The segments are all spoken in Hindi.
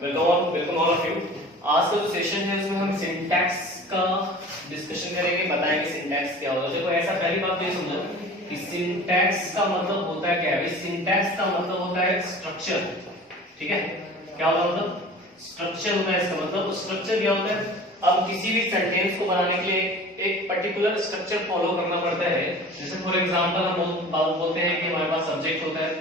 Welcome all of you. आज का जो सेशन है उसमें हम सिंटैक्स का डिस्कशन करेंगे, बताएंगे सिंटैक्स क्या होता है। देखो ऐसा पहली बात तो ये समझो कि सिंटैक्स का मतलब होता है क्या है। सिंटैक्स का मतलब होता है स्ट्रक्चर, ठीक है। क्या होता है मतलब स्ट्रक्चर होता है। इसका मतलब स्ट्रक्चर क्या होता है। अब किसी भी सेंटेंस को बनाने के लिए एक पर्टिकुलर स्ट्रक्चर फॉलो करना पड़ता है। जैसे फॉर एग्जांपल हम बोलते हैं कि हमारे पास सब्जेक्ट होता है,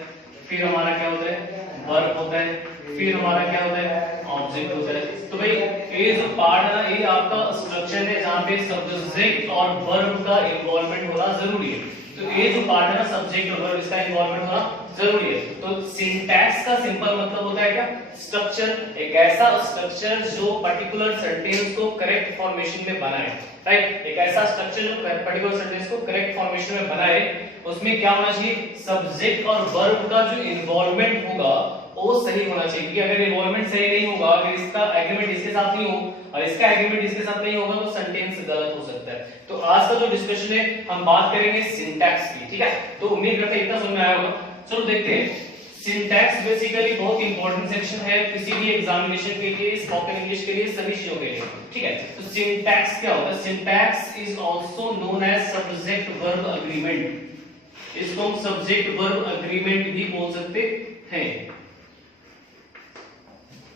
फिर हमारा क्या होता है वर्ब होता है, फिर हमारा क्या होता है ऑब्जेक्ट होता है। तो भाई ये जो पार्ट है ना, ये आपका स्ट्रक्चर है जहां पे सब्जेक्ट और वर्ब का इन्वॉल्वमेंट होना जरूरी है। तो ये जो पार्ट है ना सब्जेक्ट और वर्ब, इसका इन्वॉल्वमेंट होना जरूरी है। तो सिंटैक्स का सिंपल मतलब होता है क्या, स्ट्रक्चर। एक ऐसा स्ट्रक्चर जो पर्टिकुलर सेंटेंस को करेक्ट फॉर्मेशन में बनाए, राइट। एक ऐसा स्ट्रक्चर जो पर्टिकुलर सेंटेंस को करेक्ट फॉर्मेशन में बनाए, उसमें क्या होना चाहिए, सब्जेक्ट और वर्ब का जो इन्वॉल्वमेंट होगा वो सही होना चाहिए। क्योंकि अगर इन्वॉल्वमेंट सही नहीं होगा, अगर इसका एग्रीमेंट इसके साथ नहीं हो और इसका एग्रीमेंट इसके साथ नहीं होगा, तो सेंटेंस गलत हो सकता है। तो आज का जो डिस्कशन है हम बात करेंगे सिंटैक्स की, ठीक है। तो उम्मीद करते हैं इतना समझ में आया होगा। चलो देखते हैं। सिंटैक्स बेसिकली बहुत इंपॉर्टेंट सेक्शन है किसी भी एग्जामिनेशन के लिए, स्पोकन इंग्लिश के लिए, सभी चीजों के लिए, ठीक है। तो सिंटैक्स क्या होता है। Syntax is also known as subject verb agreement. इसको हम सब्जेक्ट वर्ब एग्रीमेंट भी बोल सकते हैं।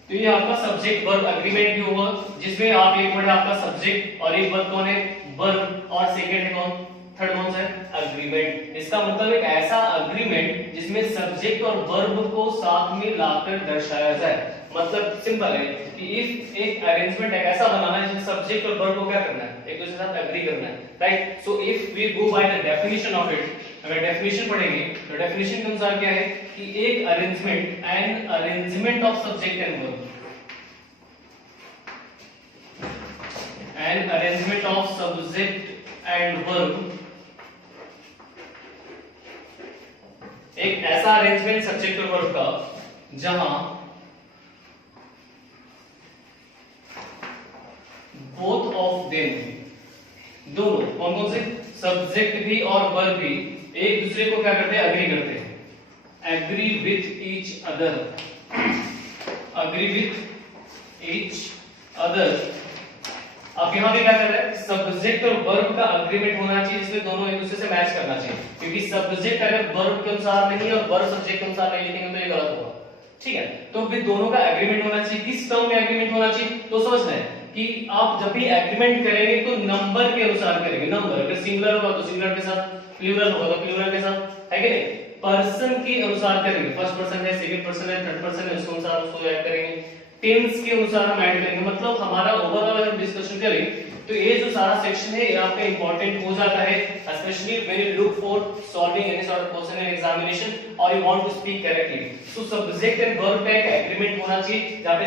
तो ये आपका सब्जेक्ट वर्ब एग्रीमेंट भी होगा, जिसमें आप एक वर्ड आपका सब्जेक्ट और एक वर्ड कौन है वर्ब, और सेकंड है कौन, थर्ड कौन सा है एग्रीमेंट। इसका मतलब एक ऐसा एग्रीमेंट जिसमें सब्जेक्ट और वर्ब को साथ में लाकर दर्शाया जाए। मतलब सिंपल है कि इफ एक अरेंजमेंट है ऐसा बनाना है जिसमें सब्जेक्ट और वर्ब को क्या करना है, एक दूसरे के साथ एग्री करना है, right. So if we go by the definition of it, अगर डेफिनेशन पढ़ेंगे तो डेफिनेशन के अनुसार क्या है कि एक arrangement, an arrangement of subject and verb, an arrangement of subject and verb, एक ऐसा अरेंजमेंट सब्जेक्ट और वर्ब का जहां बोथ ऑफ देम, दोनों कौन कौन से, सब्जेक्ट भी और वर्ब भी एक दूसरे को क्या करते हैं, एग्री करते हैं। Agree with each other, agree with each other. अब यहाँ पे क्या कर रहा है, सब्जेक्ट और वर्ब का एग्रीमेंट होना चाहिए जिसमें दोनों एक दूसरे से मैच करना चाहिए। क्योंकि सब्जेक्ट अगर वर्ब के अनुसार नहीं और वर्ब सब्जेक्ट के अनुसार नहीं लिखेंगे तो ये गलत होगा, ठीक है। तो फिर दोनों का एग्रीमेंट होना चाहिए। किस टर्म में एग्रीमेंट होना चाहिए, तो समझना है कि आप जब भी एग्रीमेंट करेंगे तो नंबर के अनुसार करेंगे। नंबर अगर सिंगुलर होगा तो सिंगुलर के साथ, प्लूरल होगा तो प्लूरल के साथ, है कि नहीं। पर्सन के अनुसार करेंगे, फर्स्ट पर्सन है, सेकंड पर्सन है, थर्ड पर्सन है, उसके अनुसार उसको ऐड करेंगे। टेंस के अनुसार हम ऐड करेंगे। मतलब हमारा ओवरऑल अगर डिस्कशन करें तो ये जो सारा सेक्शन है ये आपका इंपॉर्टेंट हो जाता है, especially when you look for solving any sort of question in examination और you want to speak correctly. So subject and verb का एक एग्रीमेंट होना चाहिए जहां पे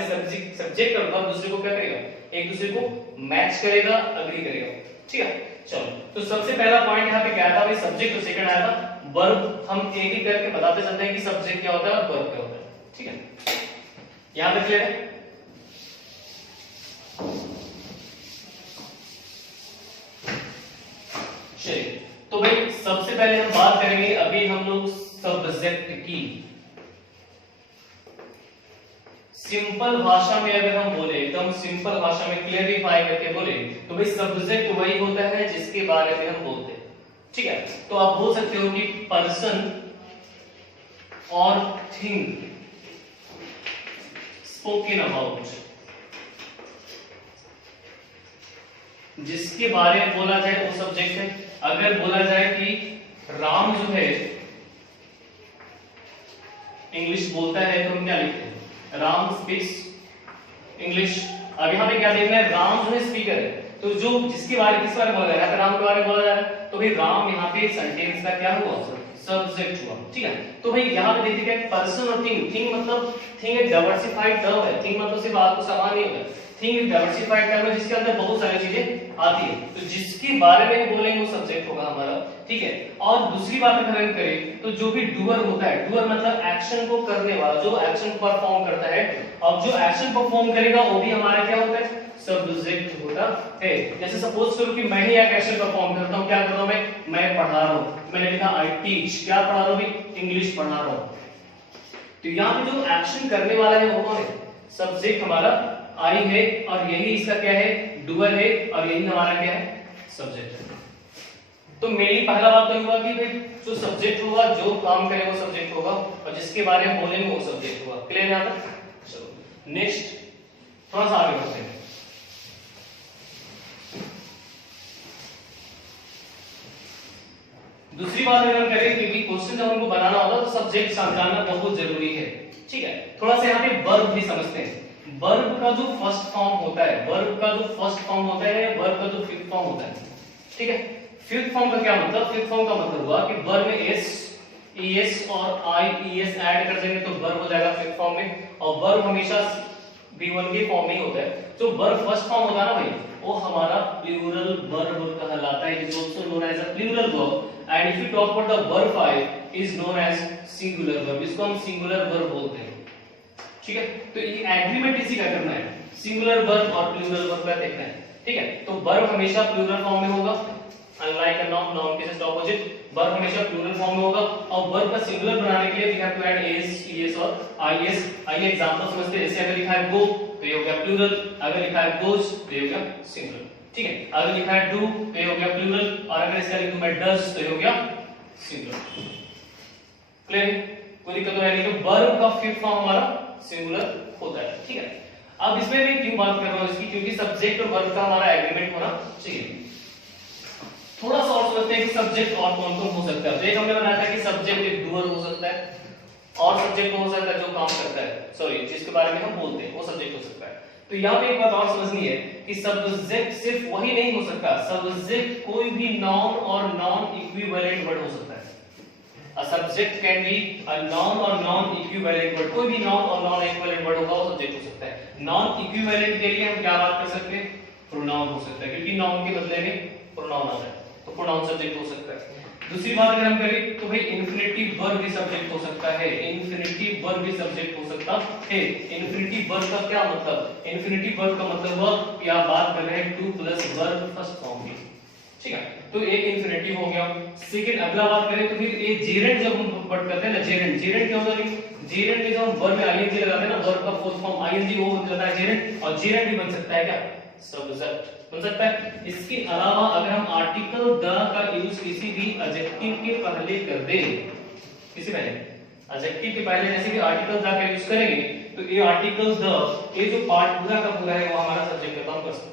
सब्जेक्ट और वर्ब दूसरे को क्या करेगा, एक दूसरे को मैच करेगा, एग्री करेगा, ठीक है। चलो तो सबसे पहला पॉइंट यहाँ पे क्या था भाई, सब्जेक्ट और सेकंड आया था वर्ब। हम एक एक करके बताते चलते हैं कि सब्जेक्ट क्या होता है और वर्ब क्या होता है, ठीक है। यहां पे क्लियर है। चलिए तो भाई सबसे पहले हम बात करेंगे अभी हम लोग सब्जेक्ट की। सिंपल भाषा में अगर हम बोले, एकदम सिंपल भाषा में क्लियरिफाई करके बोले तो भाई सब्जेक्ट वही होता है जिसके बारे में हम बोलते हैं, ठीक है। तो आप बोल सकते हो कि पर्सन और थिंग स्पोकन अबाउट, जिसके बारे में बोला जाए वो सब्जेक्ट है। अगर बोला जाए कि राम जो है इंग्लिश बोलता है तो हम क्या लिखते हैं, राम स्पीक्स इंग्लिश। अब यहां पे क्या देखना है, राम जो है स्पीकर है, तो जो जिसके बारे किस बारे में बोला जा रहा है, राम के बारे में बोला जा रहा है, तो भाई राम यहाँ पे सेंटेंस का क्या हुआ, सब्जेक्ट हुआ, ठीक है। तो भाई यहाँ पे देखिए क्या, पर्सन और थिंग। थिंग मतलब थिंग एक डाइवर्सिफाइड टर्म है। थिंग मतलब सिर्फ आपको सामान नहीं होता, थिंग एक डाइवर्सिफाइड टर्म है जिसके अंदर बहुत सारी चीजें आती है। तो जिसके बारे में बोलेंगे वो सब्जेक्ट होगा हमारा, ठीक है। और दूसरी बात अगर हम करें तो जो भी डूअर होता है, डूअर मतलब एक्शन को करने वाला, जो एक्शन परफॉर्म करता है, और जो एक्शन परफॉर्म करेगा वो भी हमारा क्या होता है, सब्जेक्ट होता है। जैसे सपोज करो कि मैं ही एक एक्शन परफॉर्म करता हूं, क्या कर रहा हूं मैं पढ़ा रहा हूं, मैंने लिखा आई टीच, क्या पढ़ा रहा हूं, इंग्लिश पढ़ा रहा हूं। तो यहां पे जो एक्शन करने वाला है वो कौन है, सब्जेक्ट हमारा आई है और यही इसका क्या है, डूअर है, और यही हमारा क्या है, सब्जेक्ट है। तो मेनली पहला बात तो हुआ कि भाई जो सब्जेक्ट होगा, जो काम करे वो सब्जेक्ट होगा, और जिसके बारे में बोलेंगे वो सब्जेक्ट होगा। क्लियर यहां तक? चलो नेक्स्ट थोड़ा सा आगे बढ़ते हैं। दूसरी बात अगर हम करें, क्योंकि क्वेश्चन जब हमको बनाना होगा तो सब्जेक्ट जानना बहुत जरूरी है। ठीक है, थोड़ा सा यहाँ पे वर्ब भी समझते हैं। वर्ब का जो फर्स्ट फॉर्म होता है, वर्ब का जो फर्स्ट फॉर्म होता है, वर्ब का जो फिफ्थ फॉर्म होता है। ठीक है, फिफ्थ फॉर्म का क्या मतलब? फिफ्थ फॉर्म का मतलब हुआ कि वर्ब में एस, ईएस और आईईएस ऐड कर देंगे तो वर्ब हो जाएगा फिफ्थ फॉर्म में। और वर्ब हमेशा V1 के फॉर्म में ही होता है। जो वर्ब फर्स्ट फॉर्म होता है ना भाई, वो हमारा प्लूरल वर्ब कहलाता है, is also known as a plural verb. And if you talk about the verb 5 is known as singular verb, इसको हम सिंगुलर वर्ब बोलते हैं। ठीक है, तो ये एग्रीमेंट इसी का करना है, सिंगुलर वर्ब और प्लूरल वर्ब का देखना है। ठीक है, तो वर्ब हमेशा प्लूरल फॉर्म में होगा, अनलाइक अ नाउन, नाउन के जस्ट ऑपोजिट। वर्ब हमेशा प्लूरल फॉर्म में होगा, और वर्ब का सिंगुलर बनाने के लिए we have to add S, ES और आईएस। आइए एग्जांपल समझते हैं। जैसे अगर लिखा है गो तो ये हो गया प्लूरल, अगर लिखा है गोज तो ये हो गया सिंगुलर। ठीक है, अगर लिखा है डू तो ये हो गया प्लूरल, और अगर इसका लिखूं मैं डज तो ये हो गया सिंगुलर। क्लियर? कोई दिक्कत नहीं है कि वर्ब का फिफ्थ फॉर्म हमारा सिंगुलर होता है। ठीक है, अब इसमें मैं क्यों बात कर रहा हूं इसकी, क्योंकि सब्जेक्ट और वर्ब का हमारा एग्रीमेंट होना चाहिए। थोड़ा सा और सोचते हैं कि सब्जेक्ट और कौन कौन हो सकता है। तो एक हमने बनाया था कि सब्जेक्ट एक डूअर हो सकता है, और सब्जेक्ट हो सकता है जो काम करता है, सॉरी जिसके बारे में हम बोलते हैं वो सब्जेक्ट हो सकता है। तो यहाँ पे एक बात और समझनी है कि सब्जेक्ट सिर्फ वही नहीं हो सकता, सब्जेक्ट कोई भी नाउन और नॉन इक्विवेलेंट वर्ड हो सकता है। A subject can be a noun or non-equivalent word, कोई भी noun और non-equivalent word होगा वो सब्जेक्ट हो सकता है। non-equivalent के लिए हम क्या बात कर सकते हैं? प्रोनाउन हो सकता है, क्योंकि नाउन के बदले में प्रोनाउन आता है, तो प्रोनाउन सब्जेक्ट हो सकता है। दूसरी बात अगर हम करें तो भाई इन्फिनिटिव वर्ब भी सब्जेक्ट हो सकता है, इन्फिनिटिव वर्ब भी सब्जेक्ट हो सकता है। इन्फिनिटिव वर्ब का क्या मतलब? इन्फिनिटिव वर्ब का मतलब हुआ कि आप बात कर रहे हैं two plus verb first form की। ठीक है, तो एक इन्फिनिटिव हो गया। सेकंड अगला बात करें तो फिर ये जेरेंट जब हम वर्ड करते हैं ना, जेरेंट, जेरेंट क्या होता है? जेरेंट में जब हम वर्ब में आईएनजी लगाते हैं ना, वर्ब का फोर्थ फॉर्म आईएनजी, वो हो जाता है जेरेंट। और जेरेंट भी बन सकता है क्या? सब्जेक्ट बन सकता है। इसके अलावा अगर हम आर्टिकल द का यूज किसी भी एडजेक्टिव के पहले कर दें, किसी पहले एडजेक्टिव के पहले जैसे कि आर्टिकल द का यूज करेंगे, तो ये आर्टिकल द, ये जो पार्ट पूरा का पूरा है वो हमारा सब्जेक्ट का काम कर सकता है।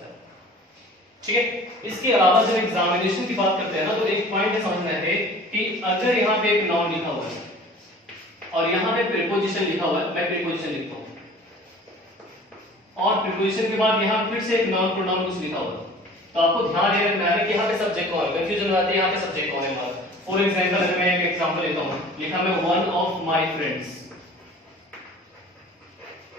ठीक है, इसके अलावा जब एग्जामिनेशन की बात करते हैं ना, तो एक पॉइंट समझना है कि अगर यहाँ पे एक नाउन लिखा हुआ है और यहाँ पे प्रीपोजिशन लिखा हुआ है, मैं प्रीपोजिशन लिखता हूँ और प्रीपोजिशन के बाद यहाँ फिर से एक नाउन प्रोनाउन कुछ लिखा हुआ है, तो आपको ध्यान रखना है कि यहाँ पे सब्जेक्ट कौन है, कंफ्यूजन हो जाती है यहाँ पे सब्जेक्ट कौन है हमारा। फॉर एग्जांपल अगर मैं एक एग्जांपल लेता हूँ, लिखा मैं वन ऑफ माय फ्रेंड्स,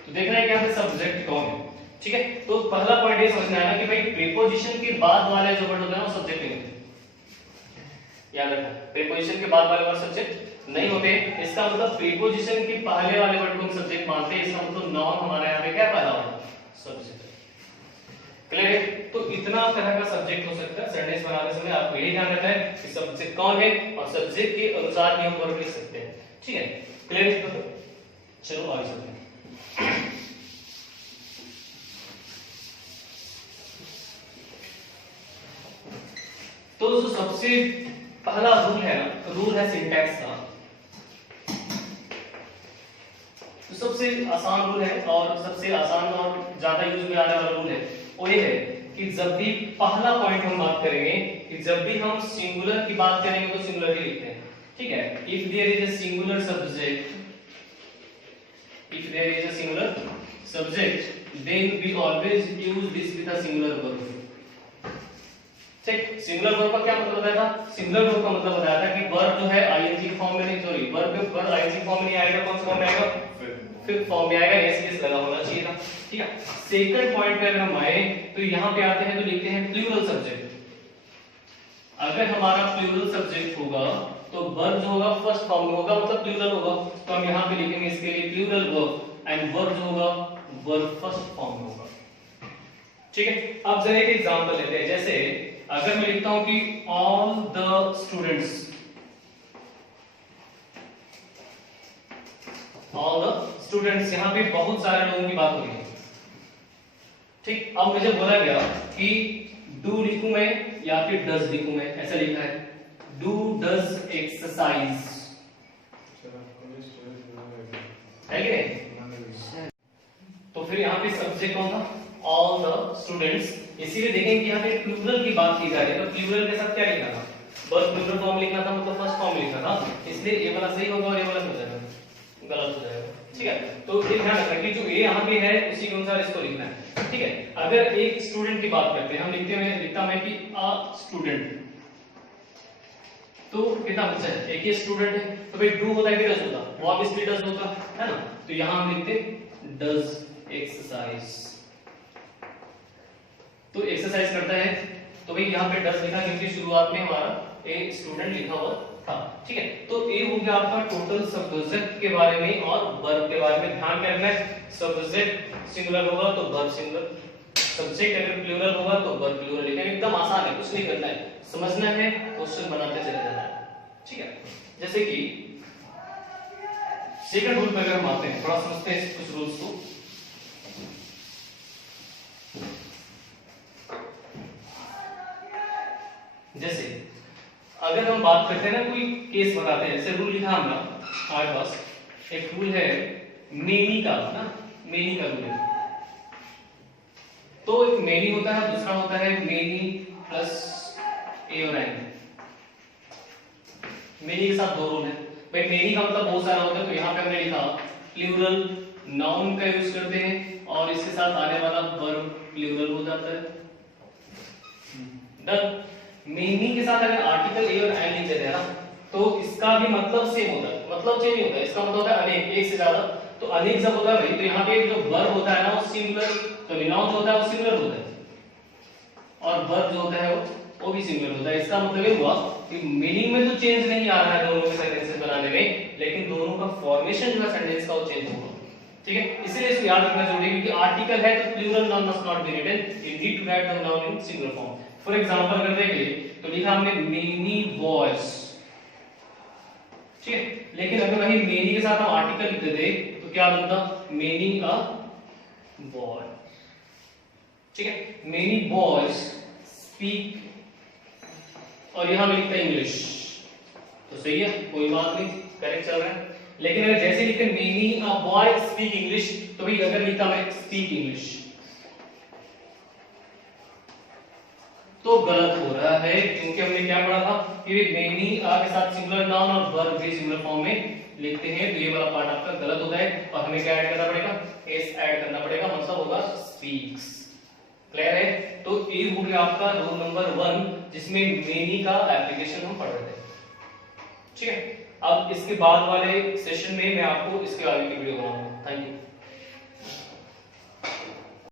तो देखना है कि यहाँ पे सब्जेक्ट कौन है। ठीक है, तो पहला पॉइंट ये समझना है कि भाई प्रीपोजिशन के बाद वाले जो वर्ड होते हैं वो सब्जेक्ट नहीं होते। याद रखना, प्रीपोजिशन के बाद वाले वर्ड सब्जेक्ट नहीं होते। इसका मतलब प्रीपोजिशन के पहले वाले वर्ड को हम सब्जेक्ट मानते हैं, इसका मतलब नाउन हमारे यहाँ पे क्या पहला होगा? सब्जेक्ट। क्लियर है? तो इतना तरह का सब्जेक्ट हो सकता है। सेंटेंस बनाते समय आपको यही ध्यान रखना है कि सब्जेक्ट कौन है और सब्जेक्ट के अनुसार ही हम वर्ब लिख सकते हैं। ठीक है, क्लियर है? चलो आगे चलते हैं। तो जो सबसे पहला रूल है ना, रूल है सिंटैक्स का, तो सबसे आसान रूल है और सबसे आसान और ज्यादा यूज में आने वाला रूल है वो ये है कि जब भी पहला पॉइंट हम बात करेंगे कि जब भी हम सिंगुलर की बात करेंगे तो सिंगुलर ही लिखते हैं। ठीक है, if there is a singular subject, if there is a singular subject then we always use this with a singular verb. ठीक, सिंगुलर वर्ब का क्या मतलब बताया था? सिंगुलर वर्ब का मतलब बताया था कि वर्ब जो है आईएनजी फॉर्म में नहीं, सॉरी वर्ब आईएनजी फॉर्म में नहीं आएगा, कौन सा फॉर्म में आएगा? फिफ्थ फॉर्म में आएगा, एस लगा होना चाहिए था। ठीक है, सेकंड पॉइंट पे अगर हम आए तो यहाँ पे आते हैं तो लिखते हैं प्लूरल सब्जेक्ट। अगर हमारा प्लूरल सब्जेक्ट होगा तो वर्ब जो होगा फर्स्ट फॉर्म में होगा, मतलब प्लूरल होगा, तो हम यहाँ पे लिखेंगे इसके लिए प्लूरल वर्ब, एंड वर्ब जो होगा वर्ब फर्स्ट फॉर्म में होगा। ठीक है, अब जरा एक एग्जांपल लेते हैं। जैसे अगर मैं लिखता हूं कि all the students, all the students यहाँ पे बहुत सारे लोगों की बात हो रही है। ठीक, अब मुझे बोला गया कि डू लिखूं मैं या फिर डज लिखूं मैं, ऐसा लिखा है डू डज एक्सरसाइज है कि नहीं? तो फिर यहाँ पे सब्जेक्ट कौन था? All the students. इसीलिए देखेंगे कि यहाँ पे प्लूरल की बात की जा रही है, तो प्लूरल के साथ क्या लिखना था? बस प्लूरल फॉर्म लिखना था, मतलब फर्स्ट फॉर्म लिखना था, इसलिए ये वाला सही होगा और ये वाला हो जाएगा गलत हो जाएगा। ठीक है, तो ये ध्यान रखना कि जो ये यहाँ पे है उसी के अनुसार इसको लिखना है। ठीक है, अगर एक स्टूडेंट की बात करते हैं, हम लिखता मैं कि अ स्टूडेंट, तो कितना बच्चा है? एक ही स्टूडेंट है, तो भाई डू होता है कि डज होता? वो ऑब्वियसली डज होता है ना, तो यहां हम लिखते डज एक्सरसाइज, तो एक्सरसाइज करता है, तो भाई यहां पे डज लिखा क्योंकि शुरुआत में हमारा ए स्टूडेंट लिखा हुआ था। ठीक है, तो ये हो गया आपका टोटल सब्जेक्ट के बारे में और वर्ब के बारे में। ध्यान रखना है, सब्जेक्ट सिंगुलर होगा तो वर्ब सिंगुलर, सब्जेक्ट अगर प्लूरल होगा तो वर्ब प्लूरल लिखना है। एकदम आसान है, कुछ नहीं करना है, समझना है, क्वेश्चन बनाते चले जाना है। ठीक है, जैसे कि सेकंड रूल पे अगर हम आते हैं, थोड़ा समझते हैं कुछ रूल्स को। जैसे अगर हम बात करते हैं ना, कोई केस बताते हैं, जैसे रूल लिखा हमने हमारे पास, एक रूल है मेनी का ना, मेनी का रूल है, तो एक मेनी होता है, दूसरा होता है मेनी प्लस ए और एन। मेनी के साथ दो रूल है भाई। मेनी का मतलब बहुत सारा होता है, तो यहाँ पे हमने लिखा प्लूरल नाउन का यूज करते हैं और इसके साथ आने वाला वर्ब प्लूरल हो जाता है। डन। मेनी के साथ अगर आर्टिकल ए और एन लिख देते हैं ना, तो इसका भी मतलब सेम होता है, मतलब चेंज नहीं होता है। इसका मतलब होता है अनेक, एक से ज्यादा, तो अनेक जब होता है भाई, तो यहाँ पे जो वर्ब होता है ना वो सिंगुलर, तो नाउन जो होता है वो सिंगुलर होता है और वर्ब जो होता है वो भी सिंगुलर होता है। इसका मतलब ये हुआ कि मीनिंग में तो चेंज नहीं आ रहा है दोनों के सेंटेंसेस बनाने में, लेकिन दोनों का फॉर्मेशन जो है सेंटेंस का वो चेंज होगा। ठीक है, इसलिए इसको याद रखना जरूरी है, क्योंकि आर्टिकल है तो plural noun must not be written, you need to write the noun in singular form. For example अगर देखें तो लिखा हमने मेनी बॉयज, ठीक है, लेकिन अगर वही मेनी के साथ हम आर्टिकल लिख देते तो क्या बनता? Many a boy. ठीक है, मेनी बॉयज स्पीक, और यहां में लिखता है इंग्लिश, तो सही है, कोई बात नहीं, करेक्ट चल रहा है। लेकिन अगर जैसे लिखे many a boy speak English, तो भाई अगर लिखा मैं स्पीक इंग्लिश तो गलत हो रहा है, क्योंकि हमने क्या पढ़ा था कि मेनी अ के साथ सिंगुलर नाउन और वर्ब भी सिंगुलर फॉर्म में लिखते हैं, तो ये वाला पार्ट आपका गलत होता है और हमें क्या ऐड करना पड़ेगा? एस ऐड करना पड़ेगा, मतलब होगा स्पीक्स। क्लियर है? तो ये हो गया आपका रूल नंबर 1, जिसमें मेनी का एप्लीकेशन हम पढ़ रहे थे। ठीक है, अब इसके बाद वाले सेशन में मैं आपको इसके आगे की वीडियो बनाऊंगा। Thank you.